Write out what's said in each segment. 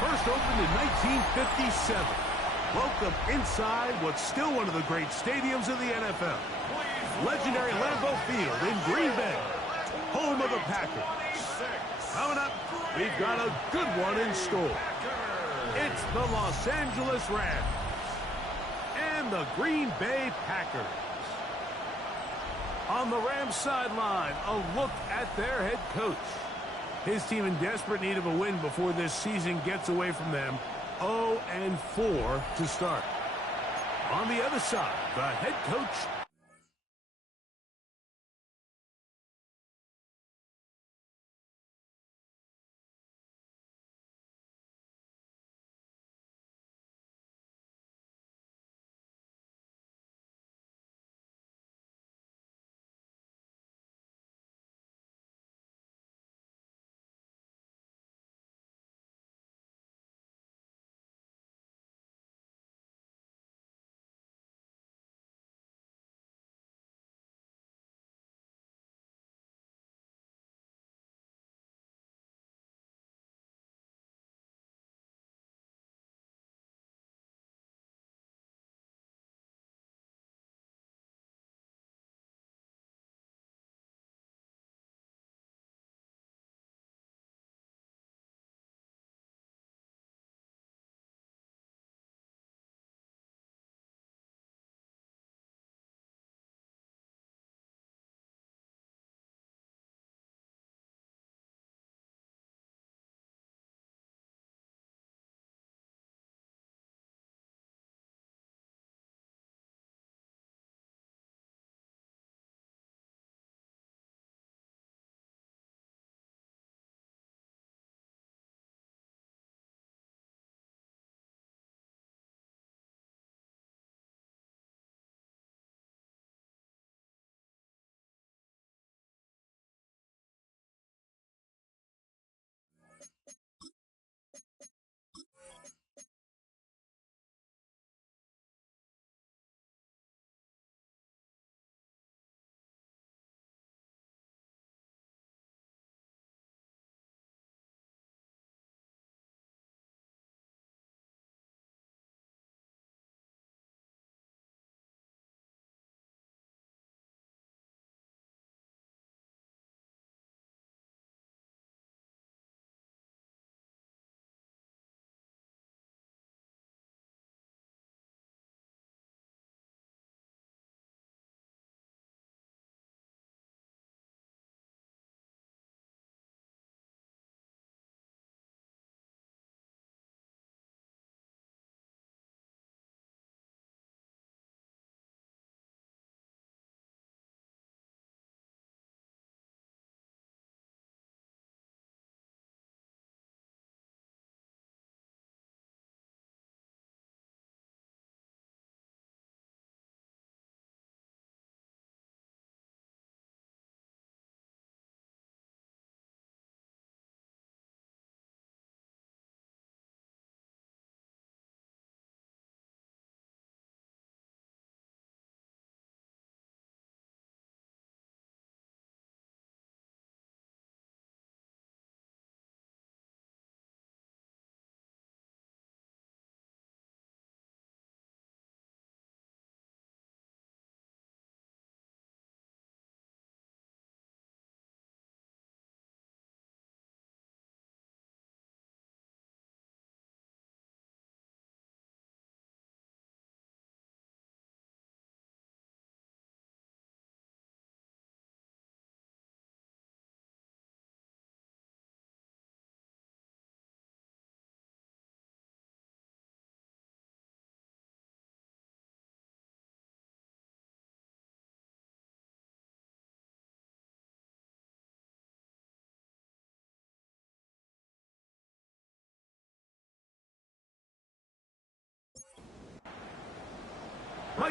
First opened in 1957. Welcome inside what's still one of the great stadiums in the NFL. Legendary Lambeau Field in Green Bay, home of the Packers. Coming up, we've got a good one in store. It's the Los Angeles Rams and the Green Bay Packers. On the Rams sideline, a look at their head coach. His team in desperate need of a win before this season gets away from them. 0-4 to start. On the other side, the head coach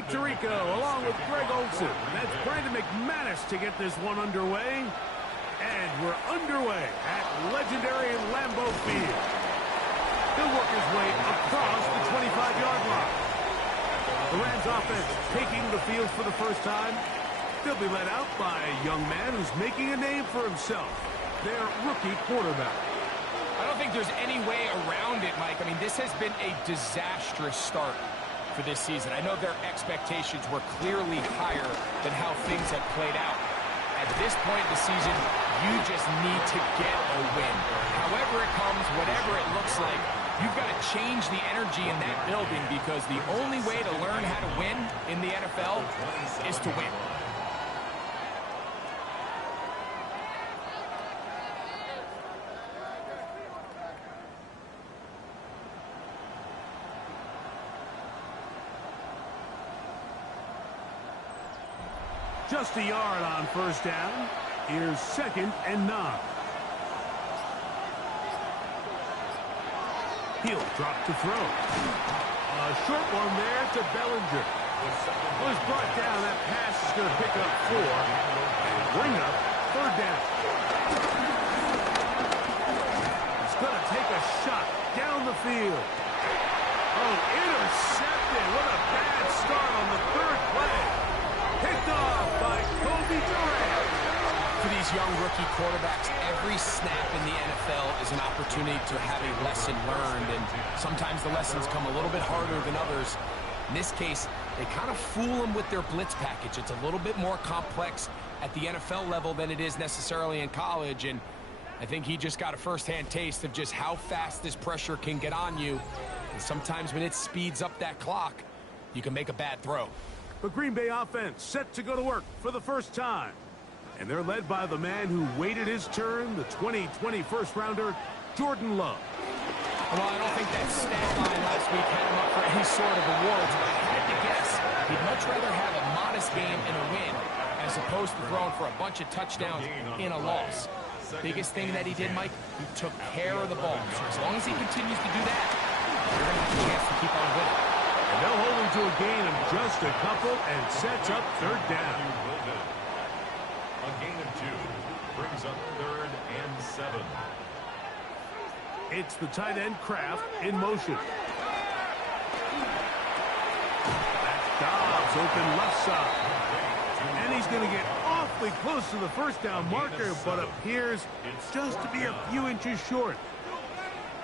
Tirico along with Greg Olson. That's Brandon McManus to get this one underway. And we're underway at legendary Lambeau Field. He'll work his way across the 25-yard line. The Rams offense taking the field for the first time. They'll be led out by a young man who's making a name for himself, their rookie quarterback. I don't think there's any way around it, Mike. I mean, this has been a disastrous start for this season. I know their expectations were clearly higher than how things have played out. At this point in the season, you just need to get a win. However it comes, whatever it looks like, you've got to change the energy in that building because the only way to learn how to win in the NFL is to win. Just a yard on first down. Here's 2nd and 9. He'll drop to throw. A short one there to Bellinger. Was brought down. That pass is going to pick up 4 and bring up 3rd down. He's going to take a shot down the field. Oh, intercepted. What a bad start on the 3rd play. Picked off by Kobe Durant. For these young rookie quarterbacks, every snap in the NFL is an opportunity to have a lesson learned, and sometimes the lessons come a little bit harder than others. In this case, they kind of fool them with their blitz package. It's a little bit more complex at the NFL level than it is necessarily in college, and I think he just got a first-hand taste of just how fast this pressure can get on you. And sometimes when it speeds up that clock, you can make a bad throw. The Green Bay offense set to go to work for the first time. And they're led by the man who waited his turn, the 2020 first-rounder, Jordan Love. Well, I don't think that stat line last week had him up for any sort of awards, but I had to guess he'd much rather have a modest game and a win as opposed to throwing for a bunch of touchdowns in a loss. Biggest thing that he did, Mike, he took care of the ball. So as long as he continues to do that, you're going to have a chance to keep on winning. And they'll hold him to a gain of just a couple and sets up 3rd down. A gain of 2 brings up 3rd and 7. It's the tight end Kraft in motion. That's Dobbs open left side. And he's going to get awfully close to the first down marker, but appears just to be a few inches short.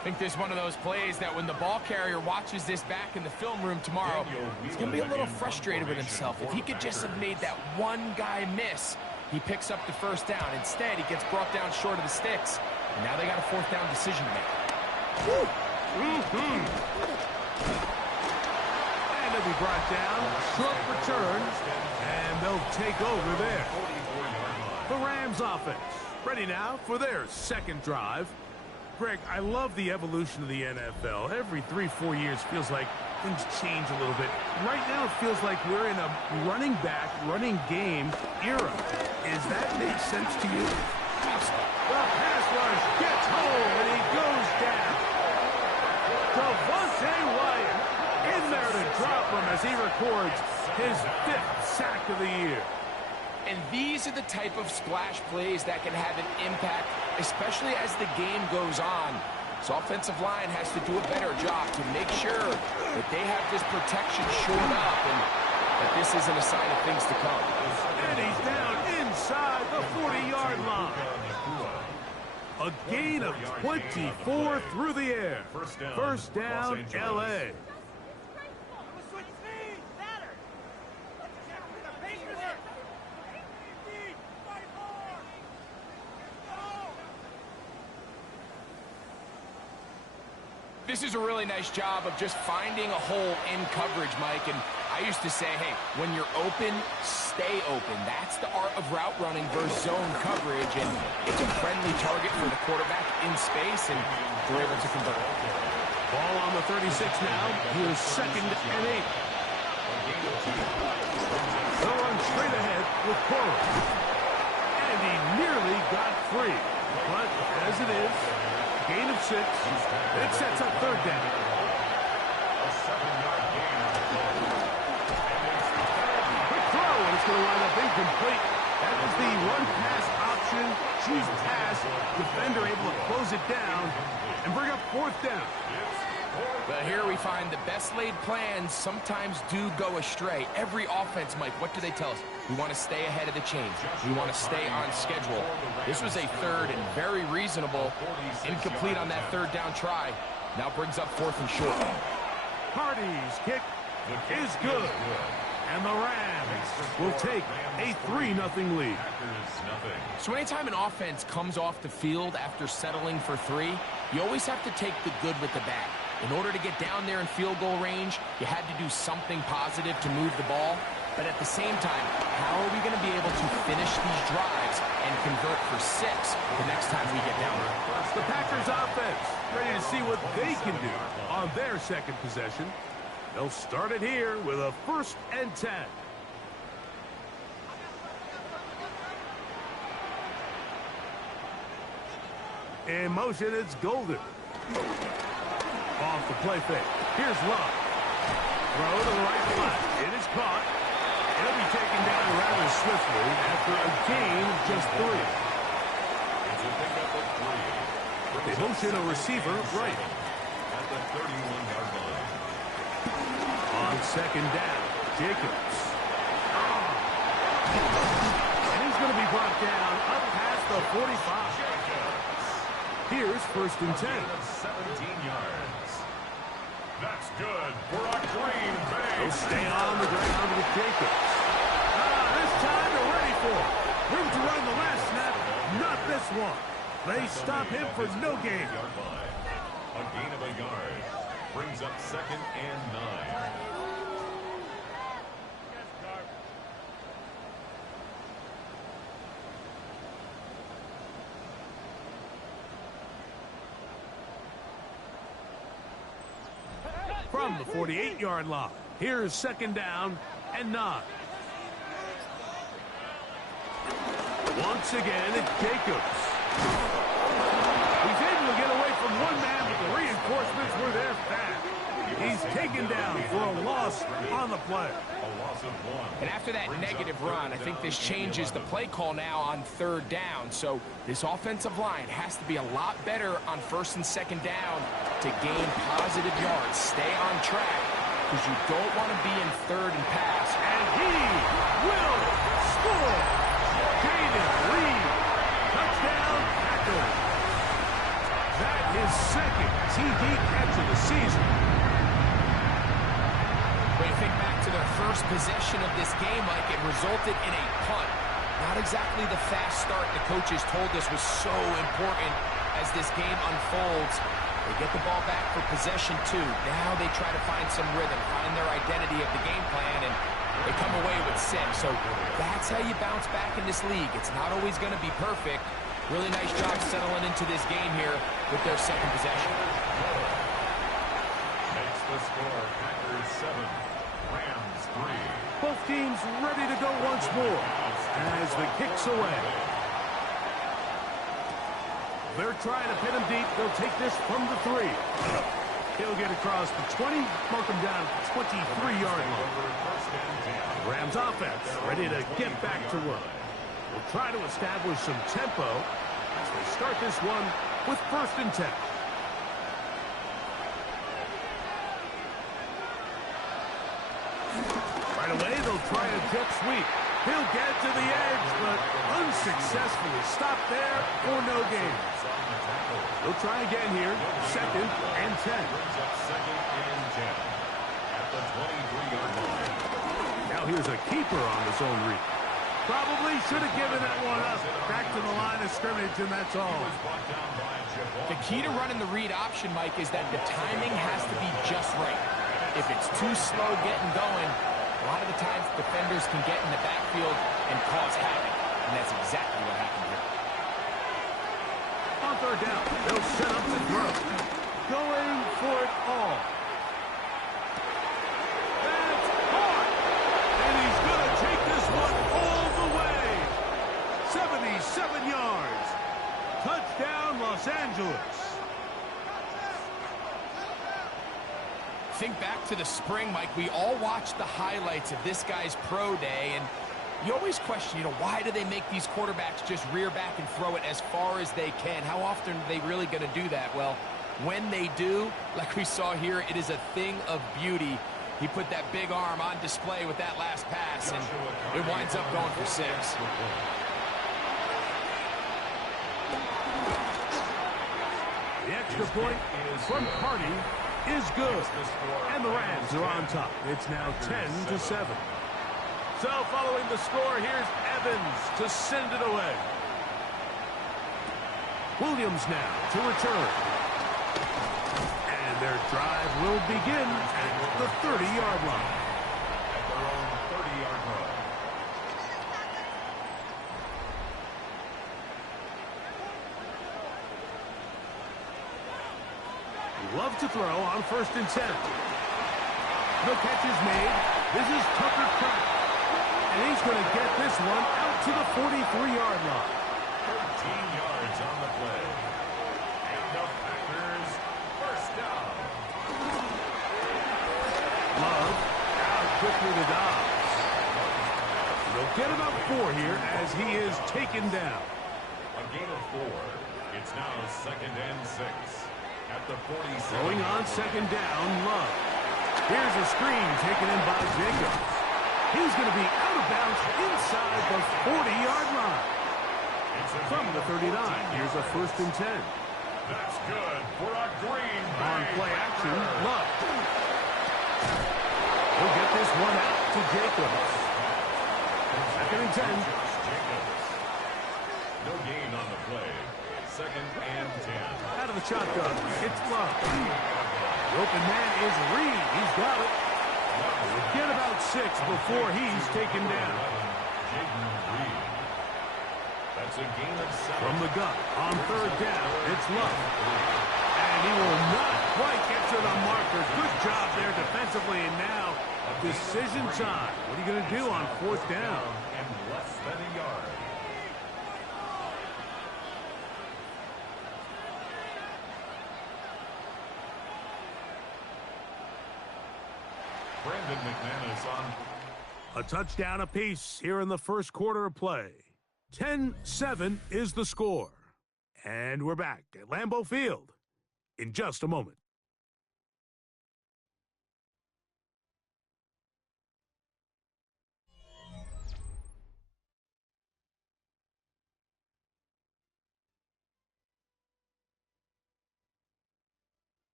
I think this is one of those plays that when the ball carrier watches this back in the film room tomorrow, he's going to be a little frustrated with himself. If he could just have made that one guy miss, he picks up the first down. Instead, he gets brought down short of the sticks. And now they got a 4th down decision to make. And they'll be brought down. Short return. And they'll take over there. The Rams offense ready now for their 2nd drive. Greg, I love the evolution of the NFL. Every 3-4 years feels like things change a little bit. Right now, it feels like we're in a running back, running game era. Does that make sense to you? The pass rush gets home, and he goes down. Devontae Wyatt in there to drop him as he records his 5th sack of the year. And these are the type of splash plays that can have an impact, especially as the game goes on. So offensive line has to do a better job to make sure that they have this protection shored up and that this isn't a sign of things to come. And he's down inside the 40-yard line. A gain of 24 through the air. First down, L.A. This is a really nice job of just finding a hole in coverage, Mike. And I used to say, hey, when you're open, stay open. That's the art of route running versus zone coverage. And it's a friendly target for the quarterback in space, and they're able to convert. Ball on the 36 now. Here's 2nd and 8. They'll run straight ahead with Corey. And he nearly got free. But as it is, gain of 6. It sets up 3rd down. A 7-yard gain. choose pass. Defender able to close it down and bring up fourth down. But here we find the best laid plans sometimes do go astray. Every offense, Mike, what do they tell us? We want to stay ahead of the chains. We want to stay on schedule. This was a third and very reasonable. Incomplete on that third down try. Now brings up fourth and short. Hardy's kick is good. And the Rams will take a 3-0 lead. So anytime an offense comes off the field after settling for 3, you always have to take the good with the bad. In order to get down there in field goal range, you had to do something positive to move the ball. But at the same time, how are we going to be able to finish these drives and convert for 6 the next time we get down there? The Packers offense ready to see what they can do on their second possession. They'll start it here with a 1st and 10. In motion, it's Golden. Off the play fake. Here's Love. Throw to the right flat. It is caught. It'll be taken down rather swiftly after a gain of just 3. They motion a receiver right. At the 31-yard line. On second down, Jacobs. And he's going to be brought down up past the 45. Here's 1st and 10. 17 yards. That's good for a Green Bay. They'll stay on the ground with Jacobs. This time they're ready for it. Room to run the last snap, not this one. They stop him for no gain. A gain of a yard. Brings up 2nd and 9. From the 48-yard line, here's 2nd down and 9. Once again, it's Jacobs. He's able to get away from one man, but the reinforcements were there fast. He's taken down for a loss on the play. A loss of 1. And after that negative run, I think this changes the play call now on 3rd down. So this offensive line has to be a lot better on 1st and 2nd down to gain positive yards. Stay on track because you don't want to be in 3rd and pass. And he will score. Jaden Reed. Touchdown, Packers. That is 2nd TD catch of the season. When you think back to their first possession of this game, Mike, it resulted in a punt. Not exactly the fast start the coaches told us was so important as this game unfolds. They get the ball back for possession 2. Now they try to find some rhythm, find their identity of the game plan, and they come away with 6. So that's how you bounce back in this league. It's not always going to be perfect. Really nice job settling into this game here with their second possession. Makes the score Packers 7, Rams 3. Both teams ready to go once more as the kick's away. They're trying to pin him deep. They'll take this from the 3. He'll get across the 20, mark him down at the 23-yard line. Rams offense ready to get back to work. We'll try to establish some tempo as they start this one with 1st and 10. Right away, they'll try a jet sweep. He'll get to the edge, but unsuccessfully stopped there for no gain. They'll try again here, 2nd and 10. Brings up 2nd and 10 at the 23-yard line. Now here's a keeper on his own read. Probably should have given that one up. Back to the line of scrimmage, and that's all. The key to running the read option, Mike, is that the timing has to be just right. If it's too slow getting going, a lot of the times defenders can get in the backfield and cause havoc, and that's exactly what happened here. On 3rd down, they'll set up the throw. Going for it all. That's caught! And he's going to take this one all the way. 77 yards. Touchdown, Los Angeles. Think back to the spring, Mike. We all watched the highlights of this guy's pro day, and You always question, why do they make these quarterbacks just rear back and throw it as far as they can? How often are they really going to do that? Well, when they do, like we saw here, it is a thing of beauty. He put that big arm on display with that last pass, and it winds up going for 6. The extra point from Party is good, and the Rams are on top. It's now 10-7. So following the score, here's Evans to send it away. Williams now to return. And their drive will begin at the 30-yard line. At their own 30-yard line. Love to throw on 1st and 10. No catches made. This is Tucker Kraft. And he's going to get this one out to the 43-yard line. 13 yards on the play. And the Packers first down. Love out quickly to Dobbs. They'll get about 4 here as he is taken down. A gain of 4. It's now 2nd and 6. At the 47. Throwing on 2nd down, Love. Here's a screen taken in by Jacobs. He's going to be out of bounds inside the 40-yard line. From the 39, here's a 1st and 10. That's good for a Green Bay. On play action, Love. He'll get this one out to Jacobs. 2nd and 10. Jacobs. No gain on the play. 2nd and 10. Out of the shotgun, it's Love. The open man is Reed. He's got it. We'll get about 6 before he's taken down. That's a gain of 7. From the gun, on 3rd down, it's Love. And he will not quite get to the marker. Good job there defensively, and now decision time. What are you going to do on 4th down? And less than a yard. Brandon McManus on. A touchdown apiece here in the first quarter of play. 10-7 is the score. And we're back at Lambeau Field in just a moment.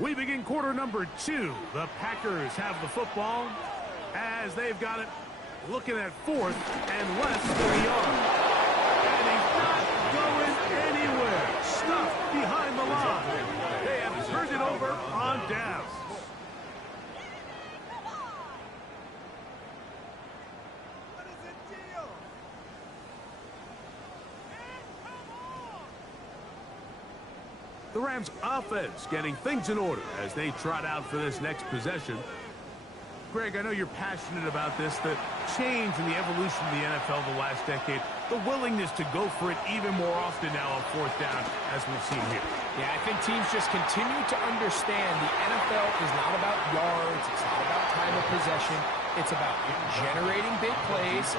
We begin quarter number 2. The Packers have the football as they've got it looking at 4th and less than a yard. And he's not going anywhere. Stuffed behind the line. They have turned it over on downs. The Rams offense getting things in order as they trot out for this next possession. Greg, I know you're passionate about this, the change in the evolution of the NFL the last decade, the willingness to go for it even more often now on 4th down, as we've seen here. Yeah, I think teams just continue to understand the NFL is not about yards, it's not about time of possession, it's about generating big plays,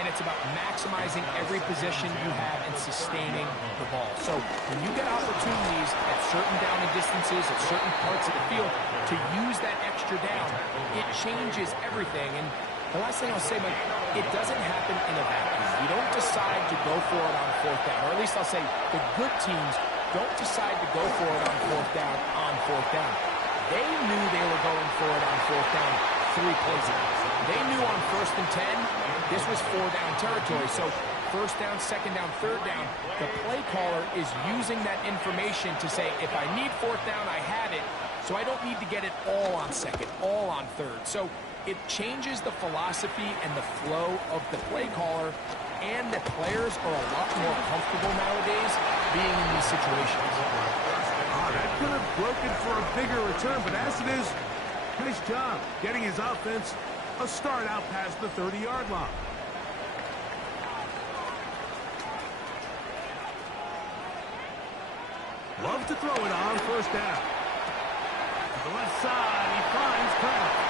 and it's about maximizing every possession you have and sustaining the ball. So when you get opportunities at certain down and distances, at certain parts of the field, to use that extra down, it changes everything. And the last thing I'll say, but it doesn't happen in a vacuum. You don't decide to go for it on 4th down, or at least I'll say the good teams don't decide to go for it on 4th down on 4th down. They knew they were going for it on 4th down 3 plays ago. They knew on 1st and 10, this was 4-down territory. So 1st down, 2nd down, 3rd down, the play caller is using that information to say, if I need 4th down, I have it. So I don't need to get it all on 2nd, all on 3rd. So it changes the philosophy and the flow of the play caller, and the players are a lot more comfortable nowadays being in these situations. That could have broken for a bigger return, but as it is, nice job getting his offense a start out past the 30-yard line. Love to throw it on 1st down. To the left side. He finds Kraft.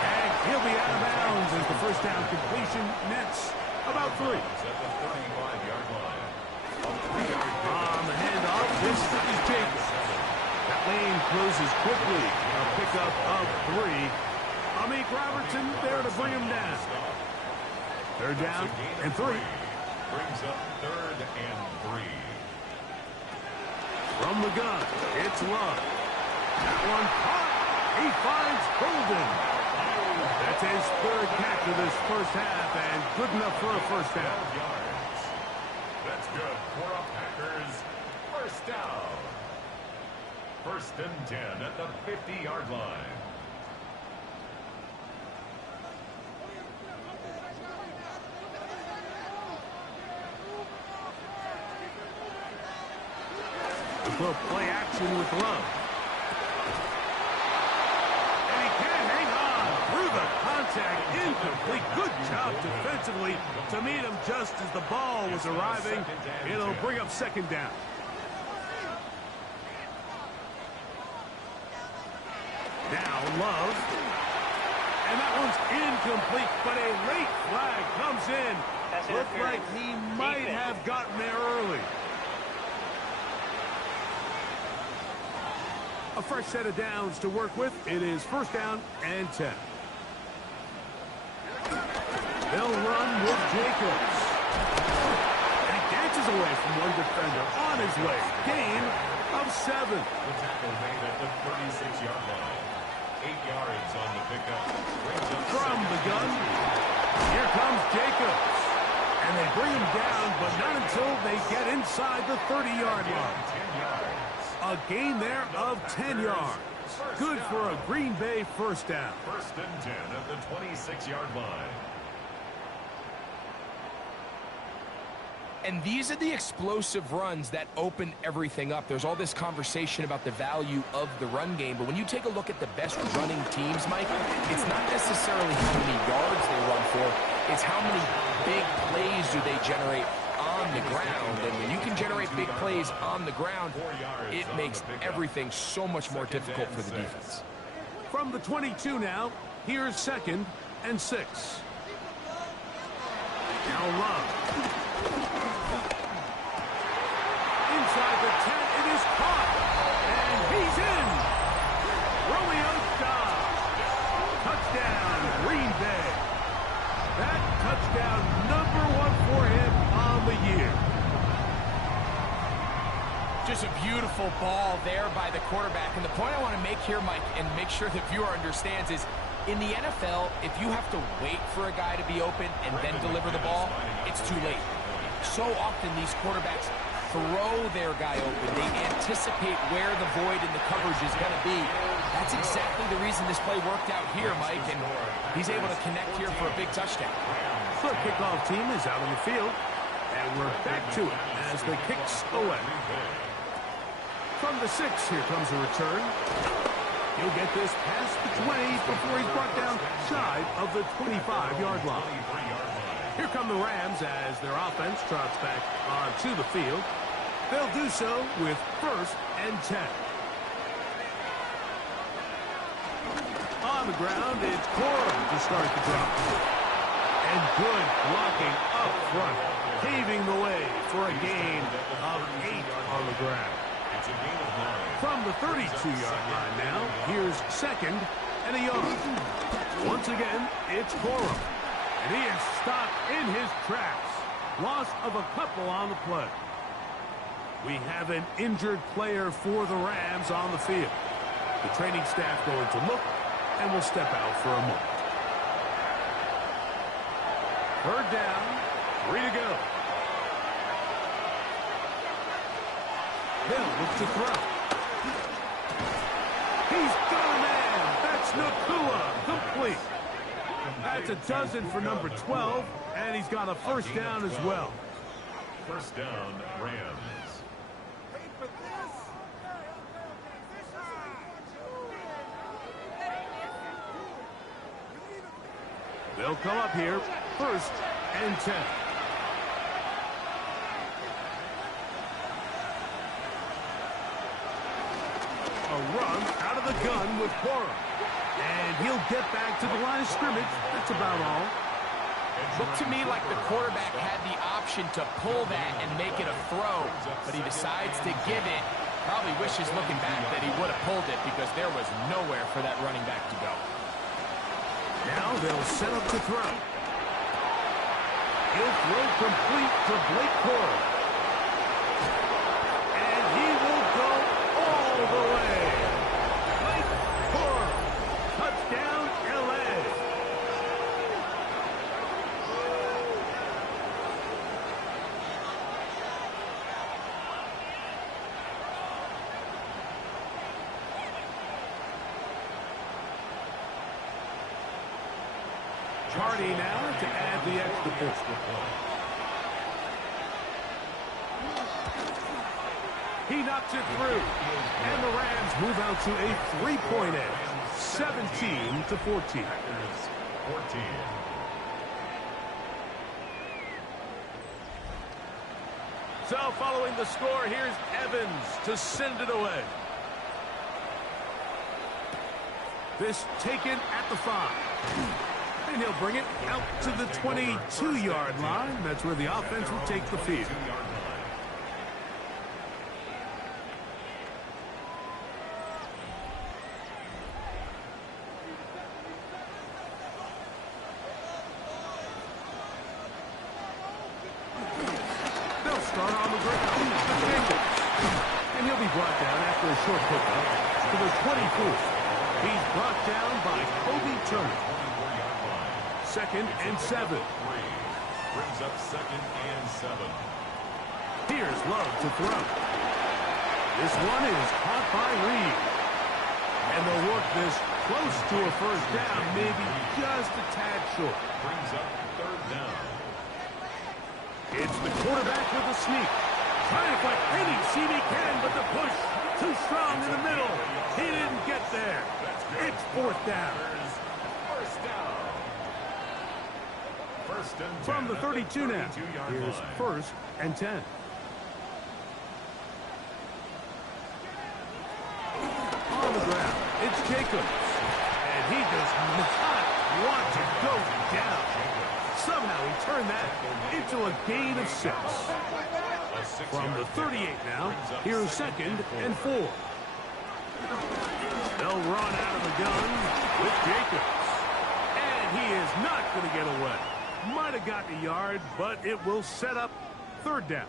And he'll be out of bounds as the first down completion nets about 3. At the 35-yard line. On the handoff, this is Jacobs. That lane closes quickly. A pickup of 3. Amik Robertson there to bring him down. Third down and 3. Brings up 3rd and 3. From the gun, it's Love. That one caught. He finds Golden. That's his 3rd catch of this first half, and good enough for a first down. 12 yards. That's good for a Packers first down. 1st and 10 at the 50-yard line. We'll play action with Love. And he can't hang on through the contact. Incomplete. Good job defensively to meet him just as the ball was arriving. It'll bring up 2nd down. Now Love. And that one's incomplete, but a late flag comes in. Looked like he might have gotten there early. A fresh set of downs to work with. It is 1st down and 10. They'll run with Jacobs. And he dances away from one defender on his way. Gain of 7. The tackle made at the 36-yard line. 8 yards on the pickup. From the gun, here comes Jacobs. And they bring him down, but not until they get inside the 30-yard line. 10 yards. A gain there of 10 yards. Good for a Green Bay first down. 1st and 10 at the 26-yard line. And these are the explosive runs that open everything up. There's all this conversation about the value of the run game, but when you take a look at the best running teams, Mike, it's not necessarily how many yards they run for, it's how many big plays do they generate on the ground. And when you can generate big plays on the ground, it makes everything so much more difficult for the defense. From the 22 now, here's 2nd and 6. Now Love. Inside the 10, it is caught. And he's in. Romeo Dobbs. Touchdown, Green Bay. That touchdown number 1 for him on the year. Just a beautiful ball there by the quarterback. And the point I want to make here, Mike, and make sure the viewer understands is, in the NFL, if you have to wait for a guy to be open and then deliver the ball, it's too late. So often these quarterbacks throw their guy open. They anticipate where the void in the coverage is going to be. That's exactly the reason this play worked out here, Mike, and he's able to connect here for a big touchdown. The kickoff team is out on the field, and we're back to it as the kicks away. From the 6, here comes a return. He'll get this past the 20 before he's brought down shy of the 25-yard line. Here come the Rams as their offense trots back onto the field. They'll do so with 1st and 10. On the ground, it's Corum to start the drop. And good blocking up front, paving the way for a gain of 8 on the ground. It's a gain of 9. From the 32-yard line now, here's 2nd and a yard. Once again, it's Corum. And he is stopped in his tracks. Loss of a couple on the play. We have an injured player for the Rams on the field. The training staff going to look and will step out for a moment. 3rd down, 3 to go. They'll look to throw. He's got a man. That's Nakua. Complete. That's a dozen for number 12, and he's got a first down as well. 1st down, Rams. They'll come up here, 1st and 10. A run out of the gun with Quora. And he'll get back to the line of scrimmage. That's about all. Looked to me like the quarterback had the option to pull that and make it a throw, but he decides to give it. Probably wishes looking back that he would have pulled it because there was nowhere for that running back to go. Now they'll set up to throw. He'll throw complete to Blake Quora. And he will go all the way. Blake Quora. Touchdown, LA. Hardy now to add the extra point. He knocks it through. And the Rams move out to a 3-point edge. 17-14. 14. So following the score, here's Evans to send it away. This taken at the 5. And he'll bring it out to the 22-yard line. That's where the offense will take the field. They'll start on the ground. And he'll be brought down after a short pickup to the 24. He's brought down by Kobe Turner. 2nd and 7. Brings up 2nd and 7. Here's Love to throw. This one is caught by Reed. And they'll work this close to a first down, maybe just a tad short. Brings up 3rd down. It's the quarterback with the sneak. Trying to find any seam he can, but the push too strong in the middle. He didn't get there. It's 4th down. First down. First and 10 From the 32 now. Here's line. 1st and 10. On the ground, it's Jacobs. And he does not want to go down. Somehow he turned that into a gain of 6. From the 38 now, here's 2nd and 4. They'll run out of the gun with Jacobs. And he is not going to get away. Might have gotten a yard, but it will set up 3rd down.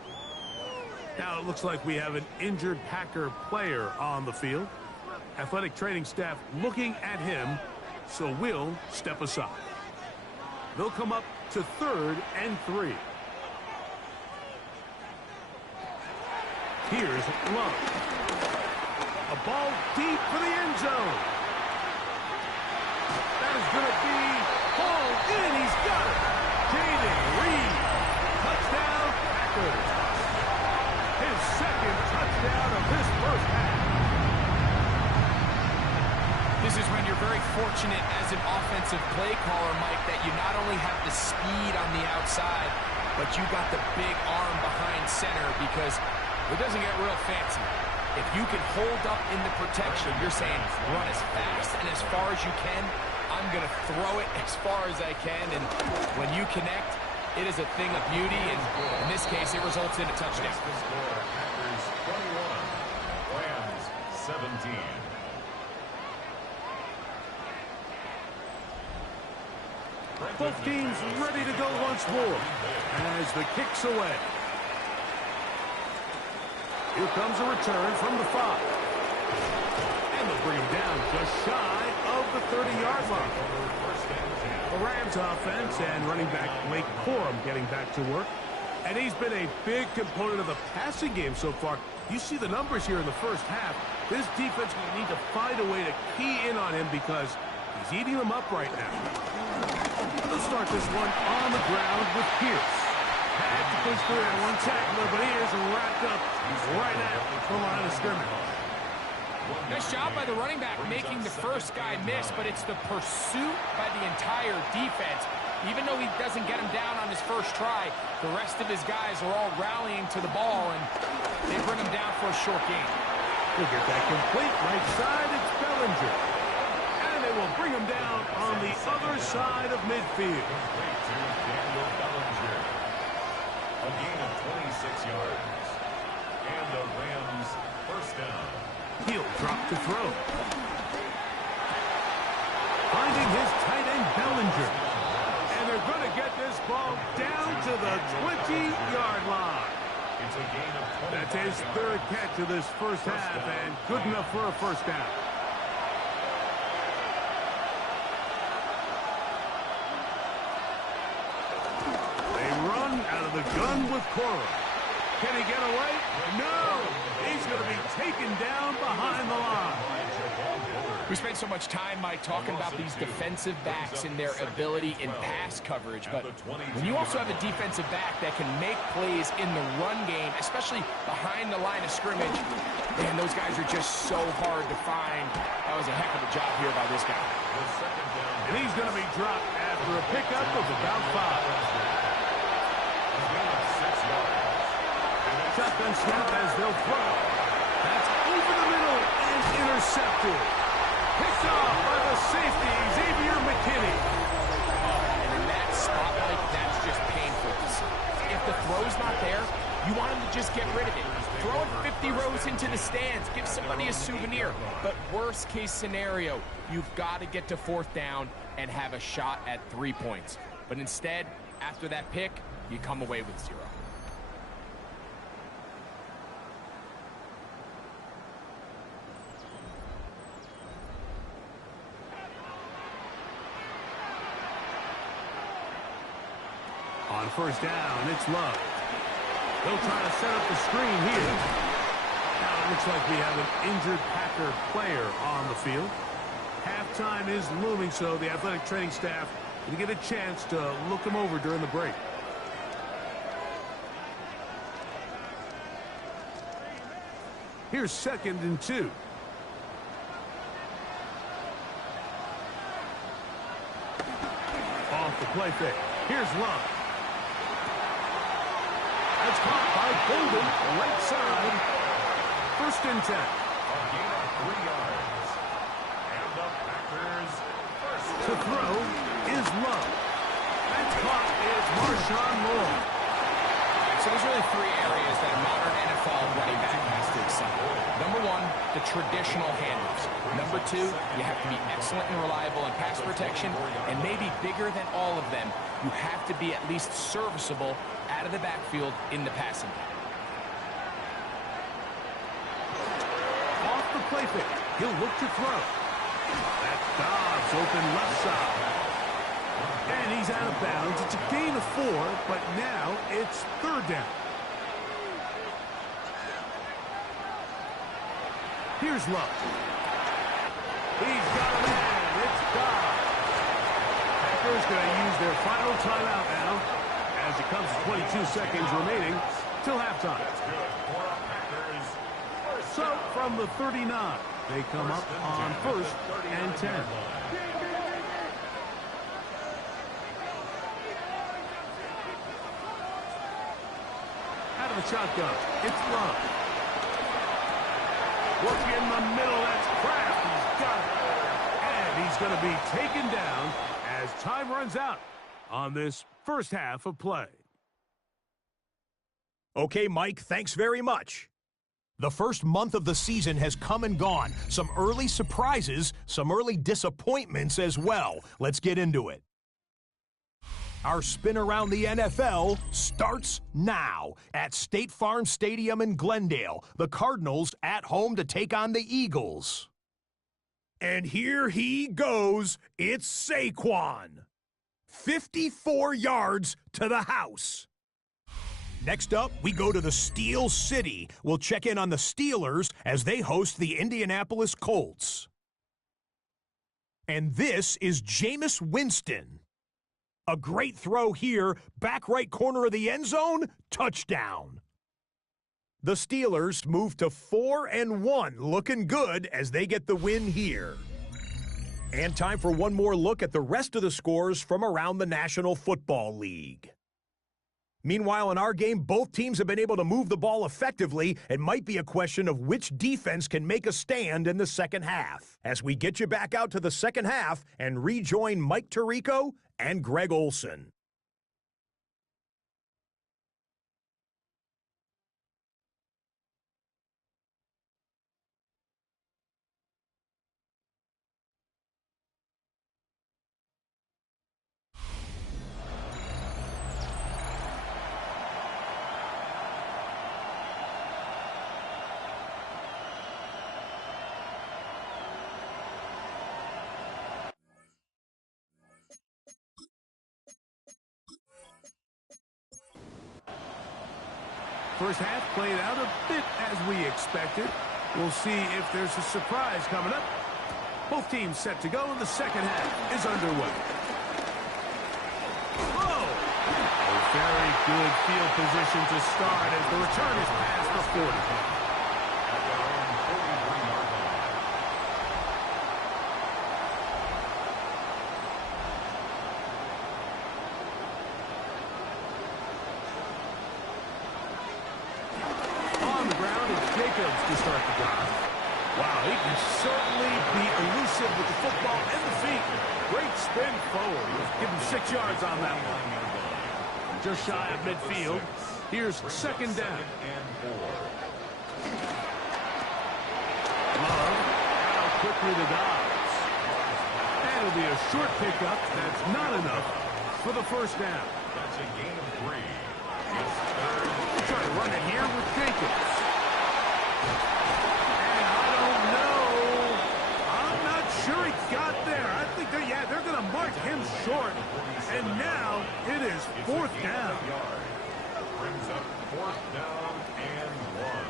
Now it looks like we have an injured Packer player on the field. Athletic training staff looking at him, so we'll step aside. They'll come up to 3rd and 3. Here's Love. A ball deep for the end zone. That is going to be hauled in. He's got it. Jaden Reed. Touchdown, Packers. His 2nd touchdown of this first half. This is when you're very fortunate as an offensive play caller, Mike, that you not only have the speed on the outside, but you got the big arm behind center because it doesn't get real fancy. If you can hold up in the protection, you're saying run as fast and as far as you can. I'm going to throw it as far as I can, and when you connect, it is a thing of beauty, and in this case, it results in a touchdown. Packers 21, Rams 17. Both teams ready to go once more as the kick's away. Here comes a return from the 5. And they'll bring him down just shy of the 30-yard line. The Rams offense and running back Blake Quora getting back to work. And he's been a big component of the passing game so far. You see the numbers here in the first half. This defense will need to find a way to key in on him because he's eating them up right now. They'll start this one on the ground with Pierce. Had to push through that one tackler, but he is wrapped up right at the line of scrimmage. Nice job by the running back making the first guy miss, but it's the pursuit by the entire defense. Even though he doesn't get him down on his first try, the rest of his guys are all rallying to the ball, and they bring him down for a short gain. He'll get that complete right side. It's Bellinger. And they will bring him down on the other side of midfield. Complete to Daniel Bellinger. A gain of 26 yards. And the Rams first down. He'll drop to throw. Finding his tight end Bellinger. And they're going to get this ball down to the 20-yard line. It's a gain of 25 That's his third catch of this first half, and good enough for a first down. They run out of the gun with Cora. Can he get away? No! He's going to be taken down behind the line. We spent so much time, Mike, talking about these defensive backs and their ability in pass coverage, but when you also have a defensive back that can make plays in the run game, especially behind the line of scrimmage, man, those guys are just so hard to find. That was a heck of a job here by this guy. And he's going to be dropped after a pickup of about 5. Shotgun snap as they'll throw. That's over the middle and intercepted. Picked off by the safety, Xavier McKinney. And in that spotlight, that's just painful to see. If the throw's not there, you want him to just get rid of it. Throw it 50 rows into the stands. Give somebody a souvenir. But worst case scenario, you've got to get to fourth down and have a shot at 3 points. But instead, after that pick, you come away with 0. On first down, it's Love. They'll try to set up the screen here. Now it looks like we have an injured Packer player on the field. Halftime is looming, so the athletic training staff will get a chance to look him over during the break. Here's 2nd and 2. Off the play fake. Here's Love. That's caught by Golden, right side. 1st and 10. A gain of 3 yards. And the Packers first. To throw is Love. That's caught is Marshawn Moore. So there's really 3 areas that a modern NFL running back has to excel. Number 1, the traditional handles. Number 2, you have to be excellent and reliable in pass protection. And maybe bigger than all of them, you have to be at least serviceable out of the backfield in the passing game. Off the play pick. He'll look to throw. That's Dobbs open left side. And he's out of bounds. It's a gain of 4, but now it's 3rd down. Here's Love. He's got a man. It's Dobbs. Packers going to use their final timeout now as it comes to 22 seconds remaining till halftime. So from the 39, they come up on 1st and 10. Out of the shotgun, it's Love. Work in the middle, that's Kraft. He's got it. And he's going to be taken down as time runs out on this first half of play. Okay, Mike, thanks very much. The first month of the season has come and gone. Some early surprises, some early disappointments as well. Let's get into it. Our spin around the NFL starts now at State Farm Stadium in Glendale. The Cardinals at home to take on the Eagles. And here he goes. It's Saquon. 54 yards to the house. Next up, we go to the Steel City. We'll check in on the Steelers as they host the Indianapolis Colts. And this is Jameis Winston. A great throw here, back right corner of the end zone, touchdown. The Steelers move to 4-1, looking good as they get the win here. And time for one more look at the rest of the scores from around the National Football League. Meanwhile, in our game, both teams have been able to move the ball effectively. It might be a question of which defense can make a stand in the second half. As we get you back out to the second half and rejoin Mike Tirico and Greg Olson. First half played out a bit as we expected. We'll see if there's a surprise coming up. Both teams set to go, and the second half is underway. Whoa! A very good field position to start as the return is past the 40. To start the drive. Wow, he can certainly be elusive with the football and the feet. Great spin forward. Give him 6 yards on that one. Just shy of midfield. Here's second down. Love. How quickly the Dogs. And it'll be a short pickup. That's not enough for the first down. That's a gain of 3. Try to run it here with Jacobs. And I don't know. I'm not sure he got there. I think they're going to mark him short. And now it is fourth down. Brings up fourth down and 1.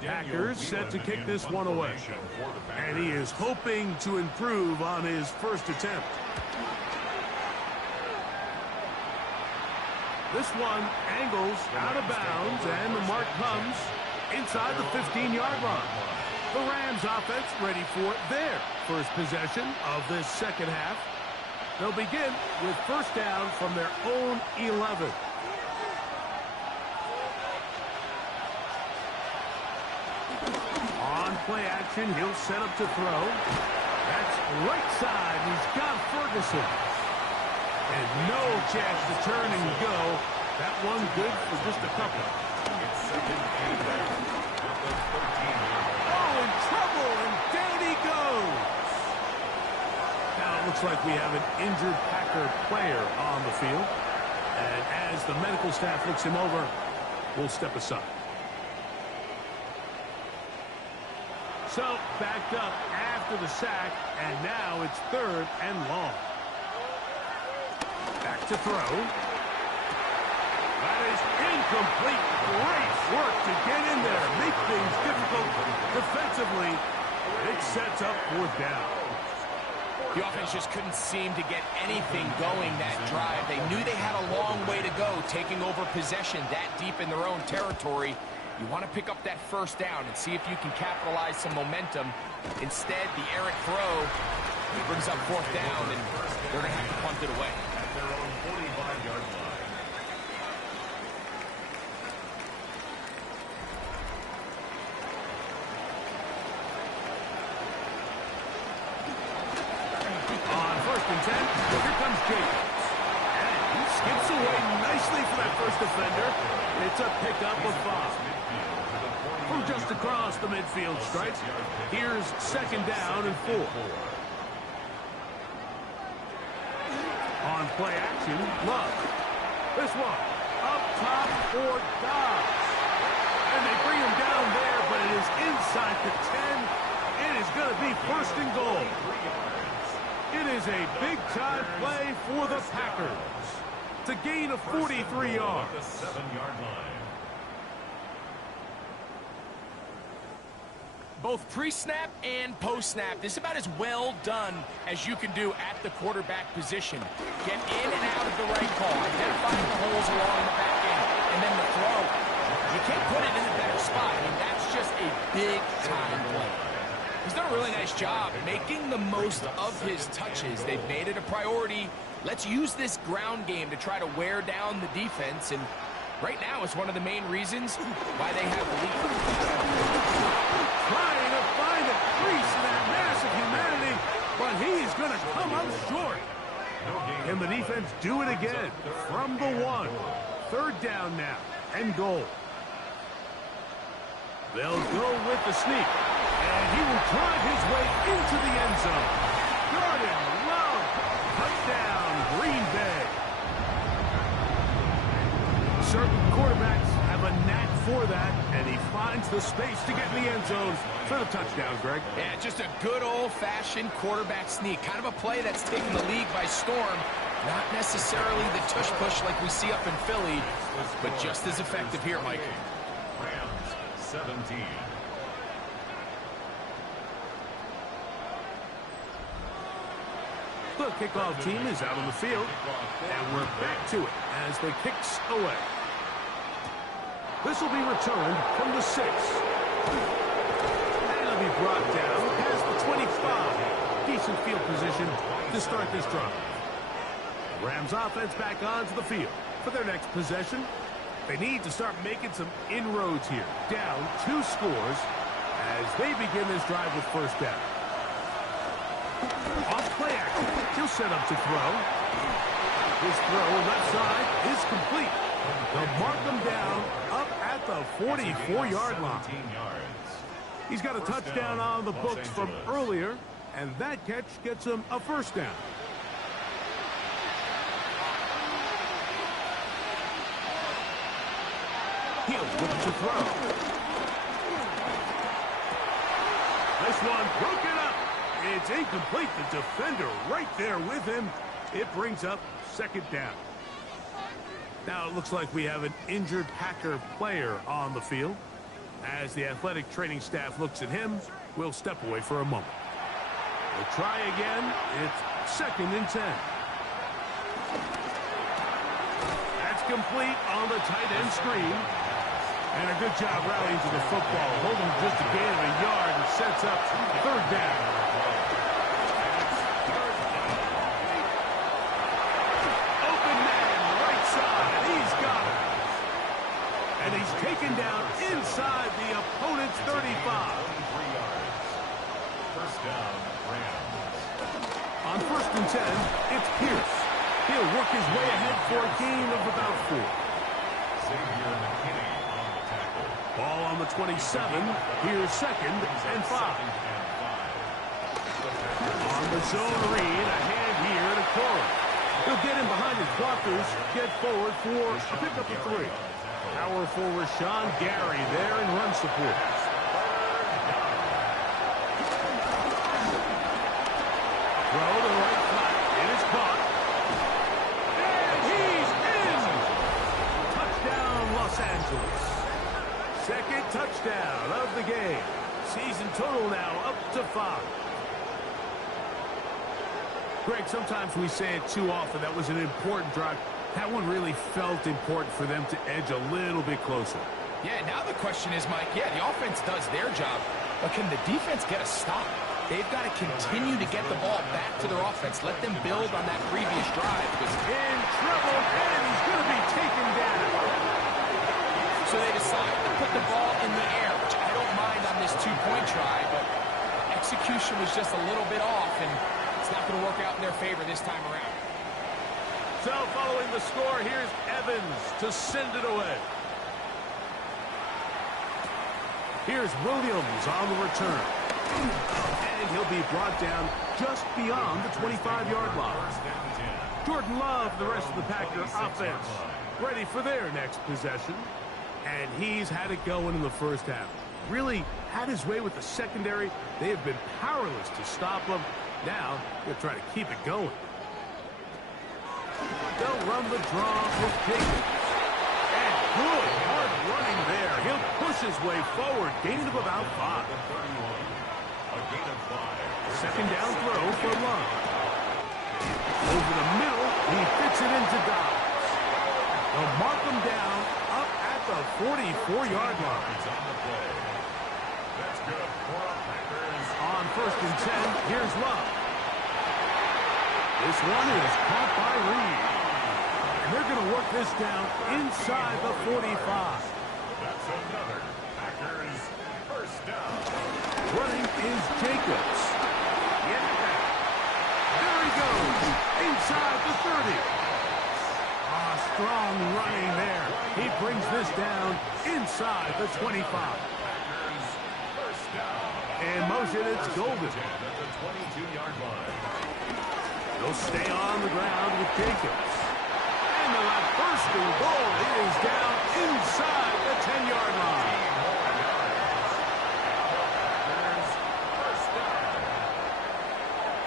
Packers set to kick this one away. And he is hoping to improve on his first attempt. This one angles out of bounds, and the mark comes inside the 15-yard line. The Rams offense ready for their first possession of this second half. They'll begin with first down from their own 11. On play action, he'll set up to throw. That's right side. He's got Ferguson. And no chance to turn and go. That one good for just a couple. It's second and down. Oh, in trouble, and down he goes. Now it looks like we have an injured Packer player on the field. And as the medical staff looks him over, we'll step aside. So, backed up after the sack, and now it's third and long. Back to throw. That is incomplete. Great work to get in there. Make things difficult defensively. It sets up fourth down. The offense just couldn't seem to get anything going that drive. They knew they had a long way to go, taking over possession that deep in their own territory. You want to pick up that first down and see if you can capitalize some momentum. Instead, the errant throw brings up fourth down, and they're going to have to punt it away. At their own 45-yard line. On first and 10, here comes Jacobs. And he skips away nicely for that first defender. It's a pickup of 5. From just across the midfield stripe. Here's second down and 4. On play action, Love. This one, up top for Dobbs. And they bring him down there, but it is inside the 10. It is going to be first and goal. It is a big-time play for the Packers. To gain of 43 yards. The 7-yard line. Both pre-snap and post-snap, this is about as well done as you can do at the quarterback position. Get in and out of the right call, identifying the holes along the back end, and then the throw. You can't put it in a better spot. I mean, that's just a big-time play. He's done a really nice job making the most of his touches. They've made it a priority. Let's use this ground game to try to wear down the defense, and right now it's one of the main reasons why they have the lead. Trying to find a crease in that massive humanity, but he's going to come up short. Can the defense do it again from the 1? 3rd down now, and goal. They'll go with the sneak, and he will drive his way into the end zone. Jordan Love, touchdown, Green Bay. Certain quarterbacks have a knack for that, and he finds the space to get in the end zone for the touchdown, Greg. Yeah, just a good old-fashioned quarterback sneak. Kind of a play that's taken the league by storm. Not necessarily the tush-push like we see up in Philly, but just as effective here, Mike. Rams 17. The kickoff team is out on the field, and we're back to it as the kick's away. This will be returned from the 6. And it'll be brought down past the 25. Decent field position to start this drive. Rams offense back onto the field for their next possession. They need to start making some inroads here. Down 2 scores as they begin this drive with 1st down. Off play action. He'll set up to throw. His throw left side is complete. They'll mark him down up at the 44-yard line. He's got a touchdown on the books from earlier, and that catch gets him a 1st down. He'll look to throw. This one broken up. It's incomplete. The defender right there with him. It brings up 2nd down. Now it looks like we have an injured Packer player on the field. As the athletic training staff looks at him, we'll step away for a moment. We'll try again. It's 2nd and 10. That's complete on the tight end screen. And a good job rallying to the football, holding just a gain of a yard and sets up 3rd down. Open man, right side, he's got it. And he's taken down inside the opponent's 35. 1st down, Rams. On 1st and 10, it's Pierce. He'll work his way ahead for a gain of about 4. Xavier McKinney. Ball on the 27. Here's 2nd and 5. On the zone read, a hand here to Cora. He'll get in behind his blockers, get forward for a pickup of 3. Powerful Rashawn Gary there in run support. Throw to the right flat. It is caught. And he's in! Touchdown, Los Angeles. 2nd touchdown of the game. Season total now up to 5. Greg, sometimes we say it too often. That was an important drive. That one really felt important for them to edge a little bit closer. Yeah, now the question is, Mike, the offense does their job, but can the defense get a stop? They've got to continue to get the ball back to their offense. Let them build on that previous drive. In trouble, and he's going to be taken down. So they decide to put the ball in the air, which I don't mind on this 2-point try, but execution was just a little bit off, and it's not going to work out in their favor this time around. So following the score, here's Evans to send it away. Here's Williams on the return. And he'll be brought down just beyond the 25-yard line. Jordan Love, the rest of the Packer offense, ready for their next possession. And he's had it going in the 1st half. Really had his way with the secondary. They have been powerless to stop him. Now they'll try to keep it going. They'll run the draw with Jacobs. And good hard running there. He'll push his way forward. Gain of about 5. A gain of 5. 2nd down throw for Love. Over the middle, he fits it into Dobbs. They'll mark him down up at at the 44-yard line. That's good for our Packers. On 1st and 10, here's Love. This one is caught by Reed. And they're going to work this down inside the 45. That's another Packers first down. Running is Jacobs. Get it back. There he goes. Inside the 30. Strong running there. He brings this down inside the 25. Packers first down. In motion, it's Golden. At the 22-yard line. They'll stay on the ground with Jacobs. And they'll have first and goal. It is down inside the 10-yard line. Packers first down.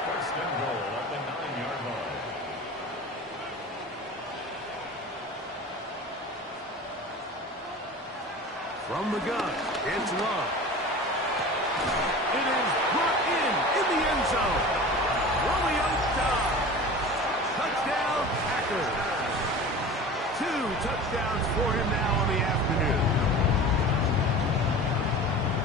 First and goal at the 9-yard line. From the gun, it's Love. It is brought in the end zone. Romeo Dobbs. Touchdown, Packers. 2 touchdowns for him now on the afternoon.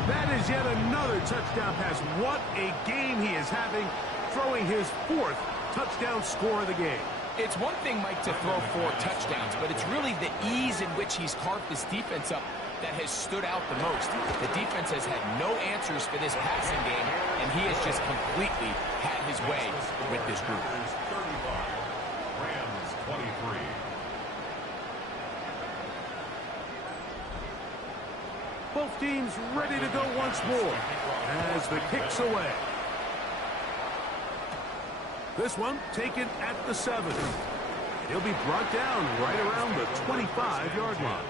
That is yet another touchdown pass. What a game he is having, throwing his 4th touchdown score of the game. It's one thing, Mike, to throw 4 touchdowns, but it's really the ease in which he's carved this defense up that has stood out the most. The defense has had no answers for this passing game, and he has just completely had his way with this group. 35, Rams 23. Both teams ready to go once more as the kick's away. This one taken at the 7. He'll be brought down right around the 25-yard line.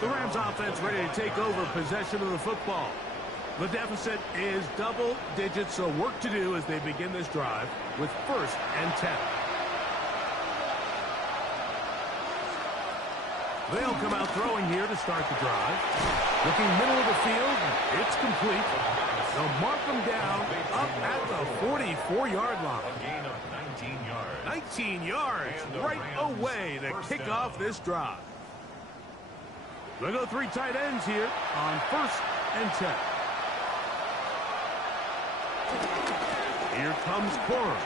The Rams offense ready to take over possession of the football. The deficit is double digits, so work to do as they begin this drive with 1st and 10. They'll come out throwing here to start the drive. Looking middle of the field, it's complete. They'll mark them down up at the 44-yard line. A gain of 19 yards. 19 yards right away to kick off this drive. We'll go 3 tight ends here on 1st and 10. Here comes Corum.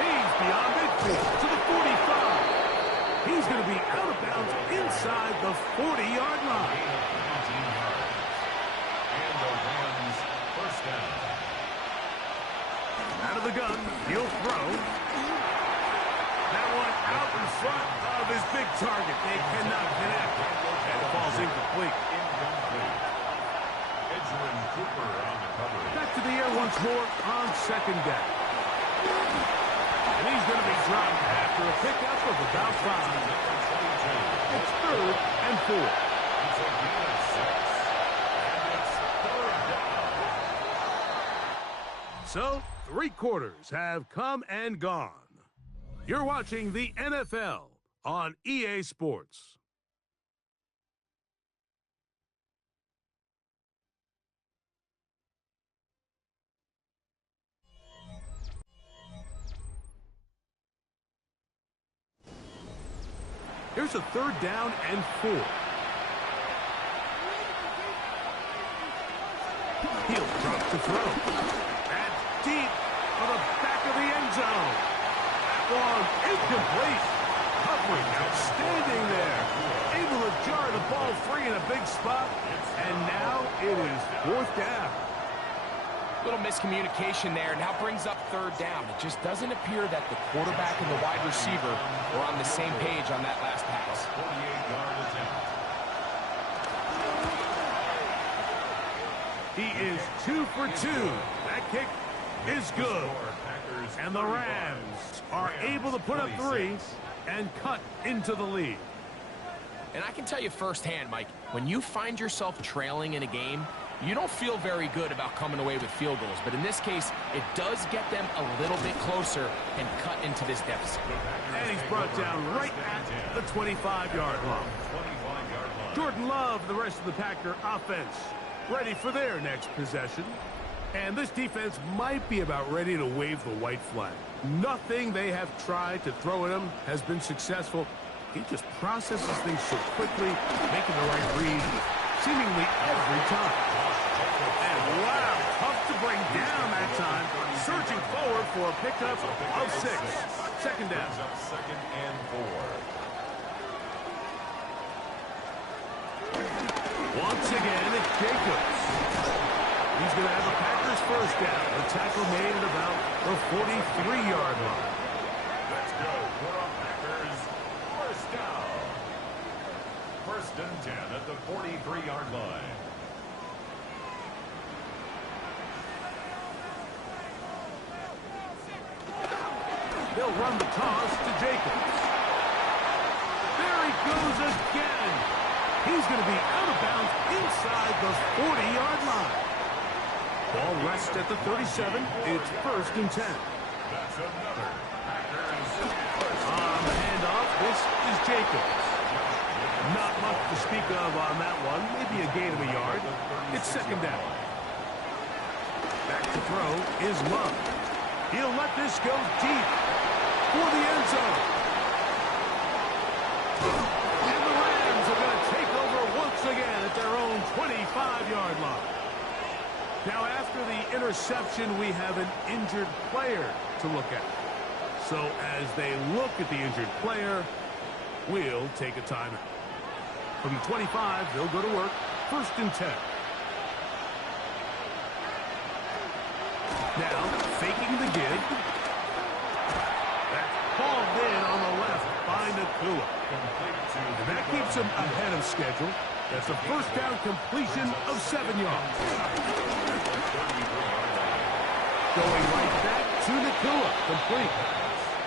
He's beyond midfield to the 45. He's going to be out of bounds inside the 40-yard line. And the Rams first down. Out of the gun, he'll throw. That one out in front of his big target. They cannot connect. And it falls incomplete. Edgerrin Cooper on the cover. Back to the air once more on 2nd down. And he's going to be dropped after a pickup of about 5. It's 3rd and 4. It's a gain of 6. And it's 3rd down. So, 3 quarters have come and gone. You're watching the NFL on EA Sports. Here's a 3rd down and 4. He'll drop to throw. That's deep for the back of the end zone. That one incomplete. Covering outstanding there. Able to jar the ball free in a big spot. And now it is 4th down. Little miscommunication there. Now brings up 3rd down. It just doesn't appear that the quarterback and the wide receiver were on the same page on that last pass. 48-yard attempt. He is 2 for 2. That kick is good. And the Rams are able to put up 3 and cut into the lead. And I can tell you firsthand, Mike, when you find yourself trailing in a game, you don't feel very good about coming away with field goals. But in this case, it does get them a little bit closer and cut into this deficit. And he's brought down right at the 25-yard line. Jordan Love, the rest of the Packer offense, ready for their next possession. And this defense might be about ready to wave the white flag. Nothing they have tried to throw at him has been successful. He just processes things so quickly, making the right read seemingly every time. And wow, tough to bring down that time. Surging forward for a pickup of 6. Second down. Second and 4. Once again, it's Jacobs. He's going to have the Packers first down. The tackle made at about the 43-yard line. Let's go for a Packers first down. First and 10 at the 43-yard line. They'll run the toss to Jacobs. There he goes again. He's going to be out of bounds inside the 40-yard line. Ball rests at the 37. It's first and 10. That's another Packers On the handoff, this is Jacobs. Not much to speak of on that one. Maybe a gain of a yard. It's second down. Back to throw is Love. He'll let this go deep for the end zone. And the Rams are going to take over once again at their own 25-yard line. Now, after the interception, we have an injured player to look at. So as they look at the injured player, we'll take a timeout. From the 25, they'll go to work. First and 10. Now, faking the gig. That's hauled in on the left by Nakua. And that keeps him ahead of schedule. That's a first down completion of 7 yards. Going right back to Nakua. Complete.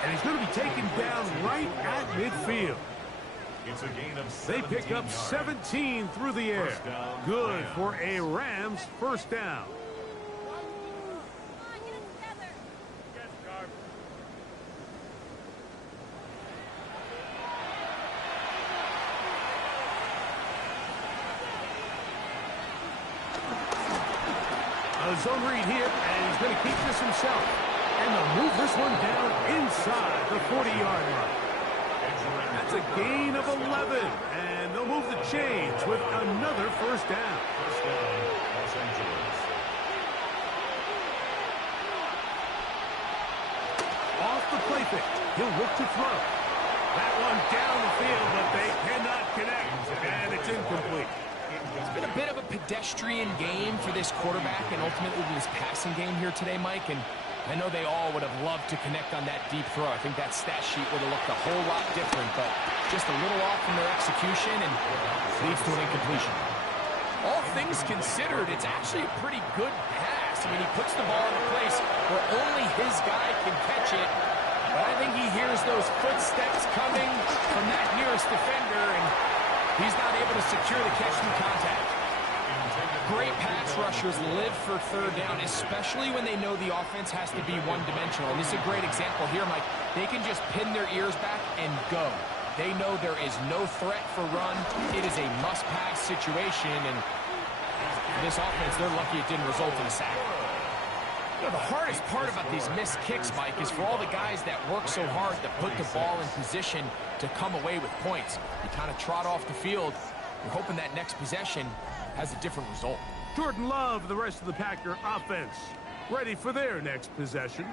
And he's going to be taken down right at midfield. It's a gain of 17 They pick up 17 through the air. Good for a Rams first down. A zone read here, and he's going to keep this himself. And they'll move this one down inside the 40-yard line. That's a gain of 11, and they'll move the chains with another first down. First down, Los Angeles. Off the play fake, he'll look to throw. That one down the field, but they cannot connect, and it's incomplete. It's been a bit of a pedestrian game for this quarterback and ultimately this passing game here today, Mike. And I know they all would have loved to connect on that deep throw. I think that stat sheet would have looked a whole lot different, but just a little off in their execution and leads to an incompletion. All things considered, it's actually a pretty good pass. I mean, he puts the ball in a place where only his guy can catch it. But I think he hears those footsteps coming from that nearest defender, and he's not able to secure the catch through contact. Great pass rushers live for third down, especially when they know the offense has to be one-dimensional. And this is a great example here, Mike. They can just pin their ears back and go. They know there is no threat for run. It is a must-pass situation, and for this offense, they're lucky it didn't result in a sack. You know, the hardest part about these missed kicks, Mike, is for all the guys that work so hard to put the ball in position to come away with points. You kind of trot off the field. You're hoping that next possession has a different result. Jordan Love, the rest of the Packer offense, ready for their next possession.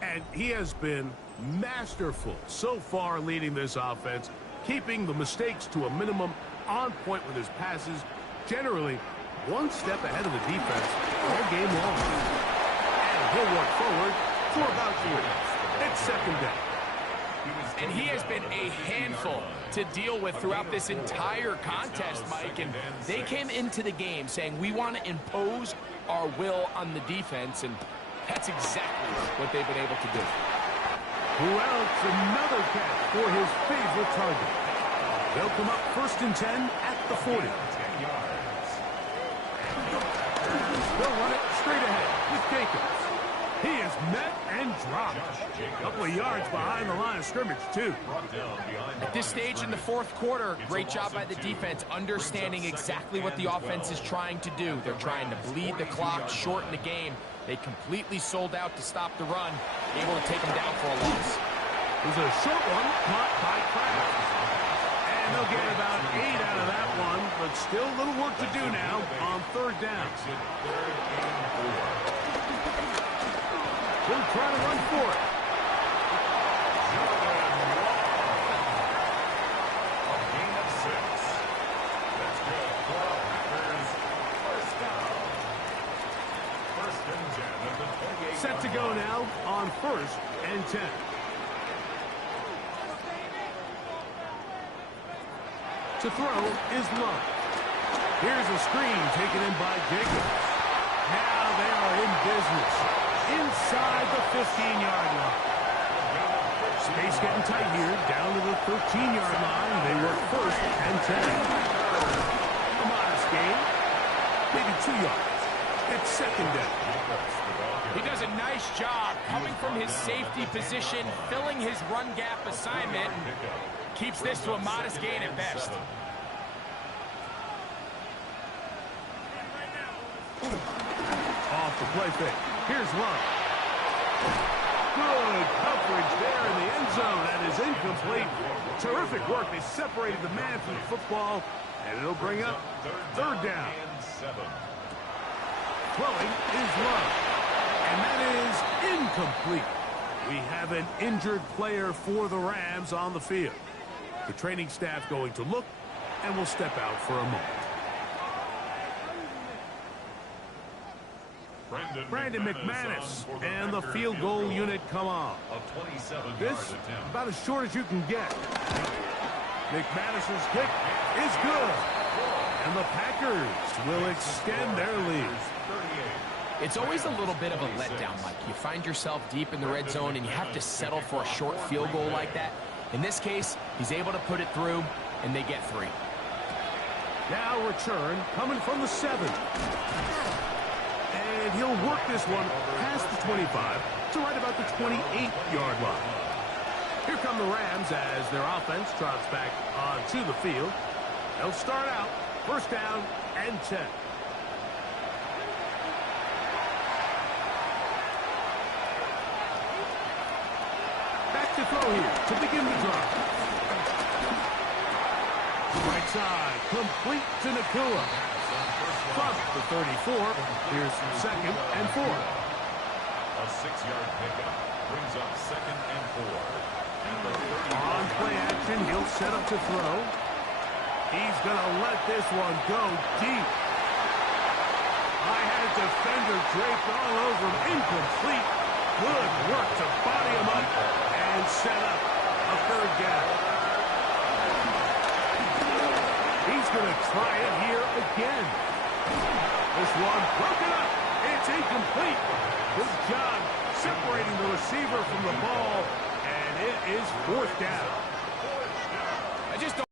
And he has been masterful so far leading this offense, keeping the mistakes to a minimum, on point with his passes, generally one step ahead of the defense all game long. And he'll work forward for about 3. It's second down. And he has been a handful to deal with throughout this entire contest, Mike. And they came into the game saying, we want to impose our will on the defense, and that's exactly what they've been able to do. Who else? Another catch for his favorite target. They'll come up first and 10 at the 40. 10 yards. They'll run it straight ahead with Jacobs. He is met and dropped. A couple of yards behind the line of scrimmage, too. At this stage in the fourth quarter, great job by the defense, understanding exactly what the offense is trying to do. They're trying to bleed the clock, shorten the game. They completely sold out to stop the run, able to take them down for a loss. Is a short one caught by Kraft. And they'll get about 8 out of that one, but still a little work to do now on third down. They'll try to run for it. A gain of 6. That's good for the Packers. First down. First and 10 at the 28. Set to go now on first and 10. To throw is Love. Here's a screen taken in by Jacobs. Now they are in business. Inside the 15-yard line. Space getting tight here. Down to the 13-yard line. They work first and 10. A modest gain. Maybe 2 yards. It's second down. He does a nice job coming from his safety position, filling his run gap assignment. Keeps this to a modest gain at best. Off the play fake. Here's Love. Good coverage there in the end zone. That is incomplete. Terrific work. They separated the man from the football, and it'll bring up third down. Throwing is Love. And that is incomplete. We have an injured player for the Rams on the field. The training staff going to look and will step out for a moment. Brandon McManus and the field goal unit come on. This about as short as you can get. McManus's kick is good. And the Packers will extend their lead. It's always a little bit of a letdown, Mike. You find yourself deep in the red zone and you have to settle for a short field goal like that. In this case, he's able to put it through, and they get 3. Now return coming from the 7. And he'll work this one past the 25 to right about the 28-yard line. Here come the Rams as their offense trots back onto the field. They'll start out first down and 10. To throw here to begin the drive. Right side, complete to Nakua. From the 34, here's second and 4. A 6-yard pickup brings up second and 4. On play action, he'll set up to throw. He's going to let this one go deep. I had a defender draped all over him. Incomplete. Good work to body him up and set up a third down. He's going to try it here again. This one broken up. It's incomplete. Good job separating the receiver from the ball, and it is fourth down. I just don't.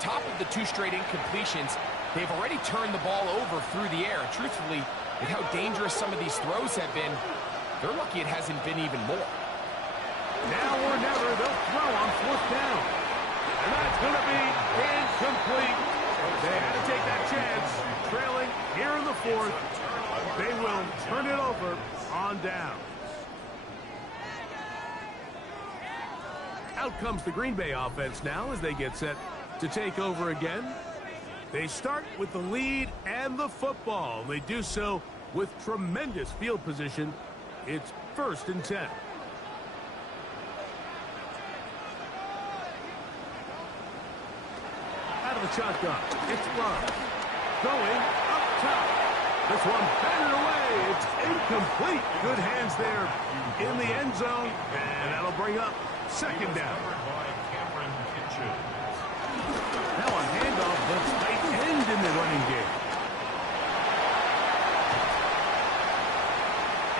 Top of the 2 straight incompletions, they've already turned the ball over through the air. Truthfully, with how dangerous some of these throws have been, they're lucky it hasn't been even more. Now or never, they'll throw on fourth down. And that's going to be incomplete. They had to take that chance. Trailing here in the fourth. They will turn it over on down. Out comes the Green Bay offense now as they get set to take over again. They start with the lead and the football. They do so with tremendous field position. It's first and 10. Out of the shotgun, it's Love. Going up top. This one batted away. It's incomplete. Good hands there in the end zone. And that'll bring up second down. Now a handoff, the tight end in the running game.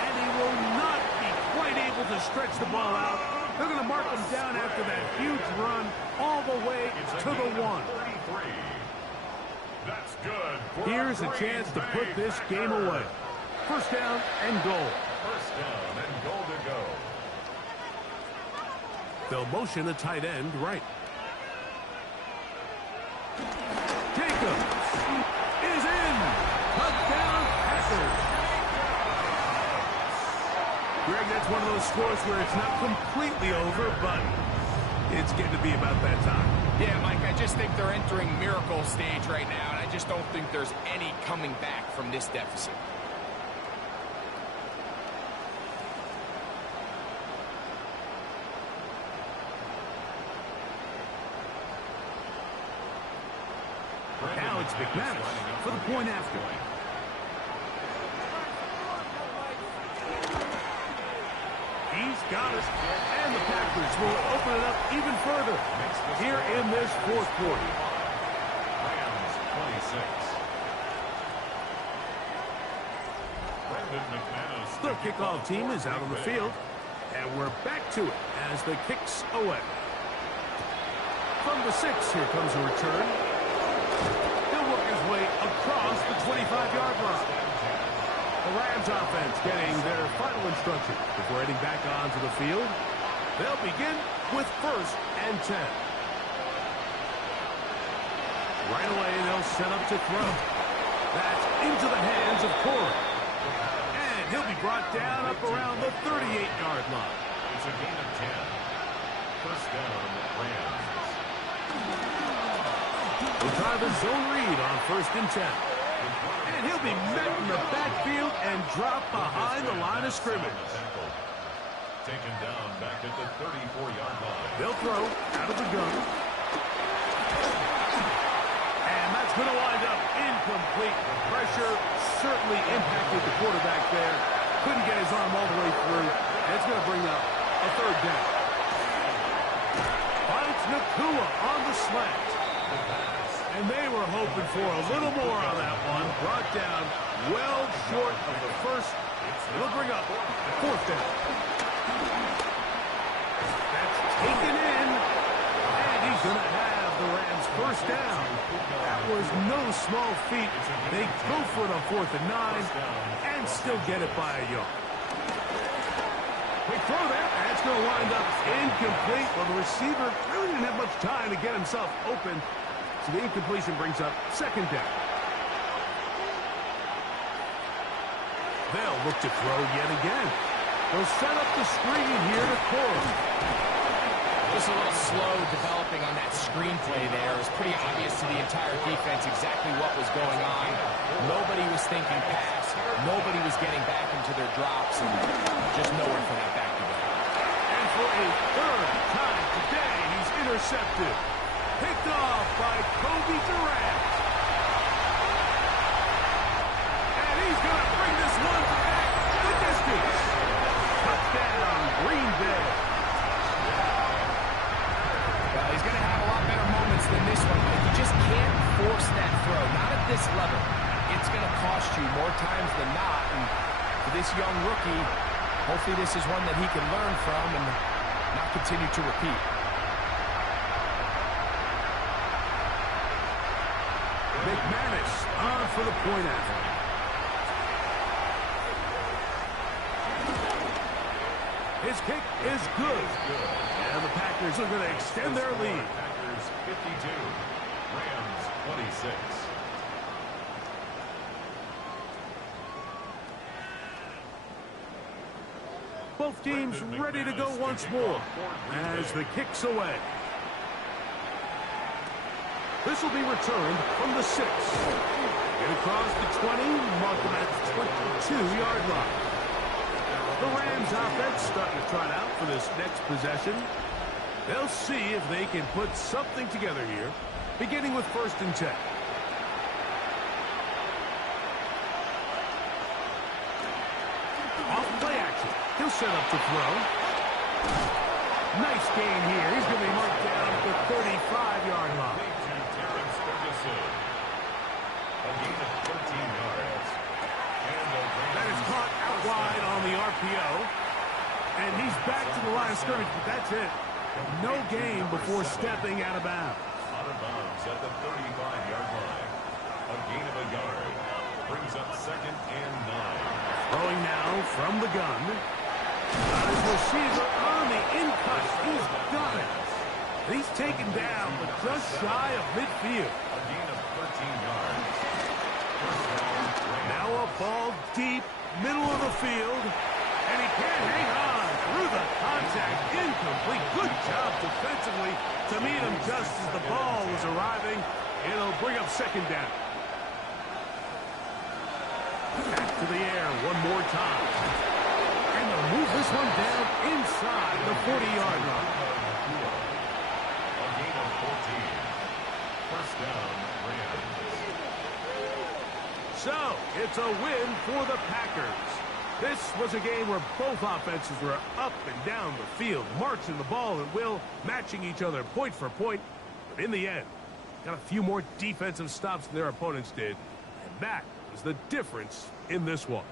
And he will not be quite able to stretch the ball out. They're going to mark him down after that huge run all the way to the 1. That's good. Here's a chance to put this game away. First down and goal. First down and goal to go. They'll motion the tight end right. Jacobs is in. Touchdown, Packers. Greg, that's one of those scores where it's not completely over, but it's getting to be about that time. Yeah, Mike, I just think they're entering miracle stage right now, and I just don't think there's any coming back from this deficit. Now it's McManus for the point after. He's got it, and the Packers will open it up even further here in this fourth quarter. Rams 26. Brandon McManus. The kickoff team is out on the field, and we're back to it as the kick's away. From the 6, here comes a return. He'll work his way across the 25-yard line. The Rams offense getting their final instruction before heading back onto the field. They'll begin with 1st and 10. Right away, they'll set up to throw. That's into the hands of Corey. And he'll be brought down up around the 38-yard line. It's a gain of 10. First down, Rams. We'll try the zone read on 1st and 10. And he'll be met in the backfield and dropped behind the line of scrimmage. Taken down back at the 34-yard line. They'll throw out of the gun. And that's going to wind up incomplete. The pressure certainly impacted the quarterback there. Couldn't get his arm all the way through. And it's going to bring up a 3rd down. Finds Nakua on the slant. And they were hoping for a little more on that one. Brought down well short of the first. It'll bring up 4th down. That's taken in. And he's going to have the Rams 1st down. That was no small feat. They go for it on 4th and 9 and still get it by a yard. Quick throw there. That's going to wind up incomplete. Well, the receiver really didn't have much time to get himself open. So the incompletion brings up 2nd down. They'll look to throw yet again. They'll set up the screen here to Corey. Just a little slow developing on that screenplay there. It was pretty obvious to the entire defense exactly what was going on. Nobody was thinking pass. Nobody was getting back into their drops, and just nowhere for that back to go. And for a 3rd time today, he's intercepted. Picked off by Kobe Durant. And he's going to bring this one back the distance. Touchdown, Green Bay. Well, he's going to have a lot better moments than this one, but you just can't force that throw. Not at this level. It's going to cost you more times than not. And for this young rookie, hopefully this is one that he can learn from and not continue to repeat. McManus on for the point after. His kick is good. And the Packers are going to extend their lead. Packers 52. Rams 26. Both teams ready to go once more as the kick's away. This will be returned from the 6. Get across the 20, mark them at the 22-yard line. The Rams offense starting to trot out for this next possession. They'll see if they can put something together here, beginning with 1st and 10. Off play action. He'll set up to throw. Nice gain here. He's going to be marked down at the 35-yard line. That is caught out wide on the RPO. And he's back to the line of scrimmage, but that's it. No gain before stepping out of bounds. Out of bounds at the 35-yard line. A gain of a yard. Brings up 2nd and 9. Throwing now from the gun. Got his receiver on the in-cut. He's got it. And he's taken down, but just shy of midfield. A gain of 13 yards. Now a ball deep, middle of the field. And he can't hang bring up second down. Back to the air one more time. And they'll move this one down inside the 40-yard line. A gain of 14. First down, Rams. So, it's a win for the Packers. This was a game where both offenses were up and down the field, marching the ball at will, matching each other point for point. But in the end, got a few more defensive stops than their opponents did. And that was the difference in this one.